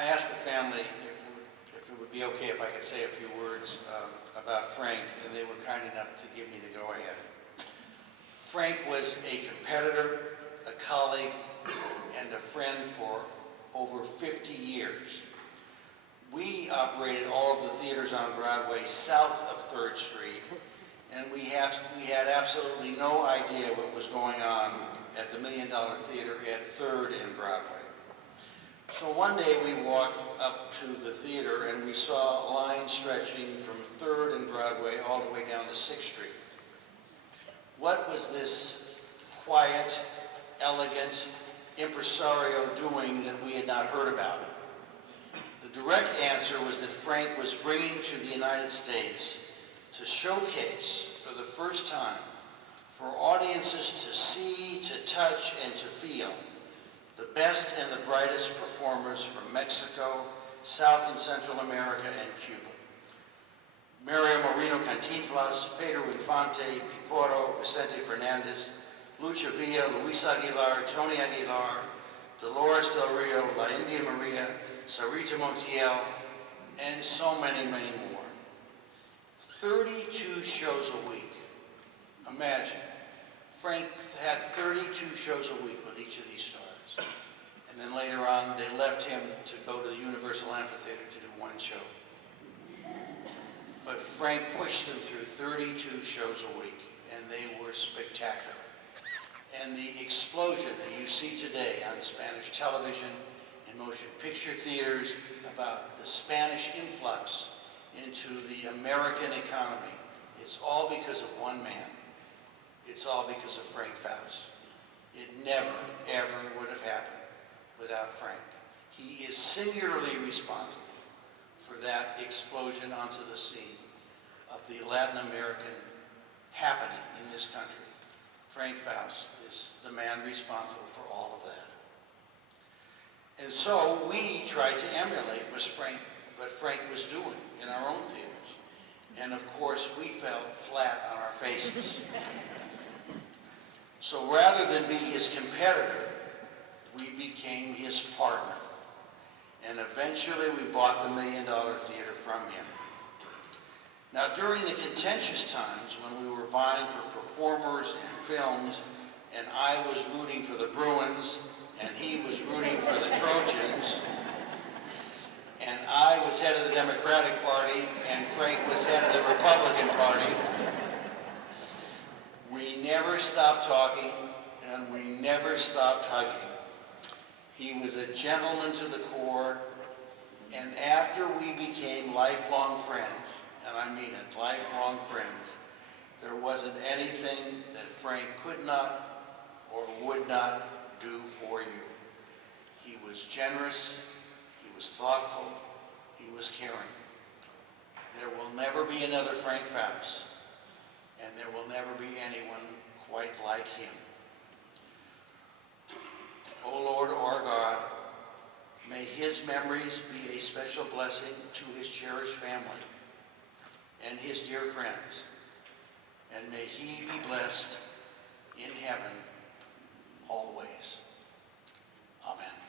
I asked the family if it would be okay if I could say a few words about Frank, and they were kind enough to give me the go-ahead. Frank was a competitor, a colleague, and a friend for over 50 years. We operated all of the theaters on Broadway south of 3rd Street, and we had absolutely no idea what was going on at the $1 Million Theater at 3rd and Broadway. So one day we walked up to the theater and we saw lines stretching from 3rd and Broadway all the way down to 6th Street. What was this quiet, elegant impresario doing that we had not heard about? The direct answer was that Frank was bringing to the United States to showcase for the first time for audiences to see, to touch, and to feel the best and the brightest performers from Mexico, South and Central America, and Cuba. Mario Moreno Cantinflas, Pedro Infante, Piporo, Vicente Fernandez, Lucha Villa, Luis Aguilar, Tony Aguilar, Dolores Del Rio, La India Maria, Sarita Montiel, and so many, many more. 32 shows a week. Imagine, Frank had 32 shows a week with each of these stars. And then later on, they left him to go to the Universal Amphitheater to do one show. But Frank pushed them through 32 shows a week, and they were spectacular. And the explosion that you see today on Spanish television and motion picture theaters about the Spanish influx into the American economy, it's all because of one man. It's all because of Frank Fouce. It never, ever would have happened without Frank. He is singularly responsible for that explosion onto the scene of the Latin American happening in this country. Frank Fouce is the man responsible for all of that. And so we tried to emulate what Frank was doing in our own theaters. And of course, we fell flat on our faces. So rather than be his competitor, we became his partner. And eventually we bought the $1 Million Theater from him. Now during the contentious times when we were vying for performers and films, and I was rooting for the Bruins, and he was rooting for the Trojans, and I was head of the Democratic Party, and Frank was head of the Republican Party, we never stopped talking, and we never stopped hugging. He was a gentleman to the core, and after we became lifelong friends, and I mean it, lifelong friends, there wasn't anything that Frank could not or would not do for you. He was generous, he was thoughtful, he was caring. There will never be another Frank Fouce, and there will never be anyone quite like him. O Lord, our God, may his memories be a special blessing to his cherished family and his dear friends, and may he be blessed in heaven always. Amen.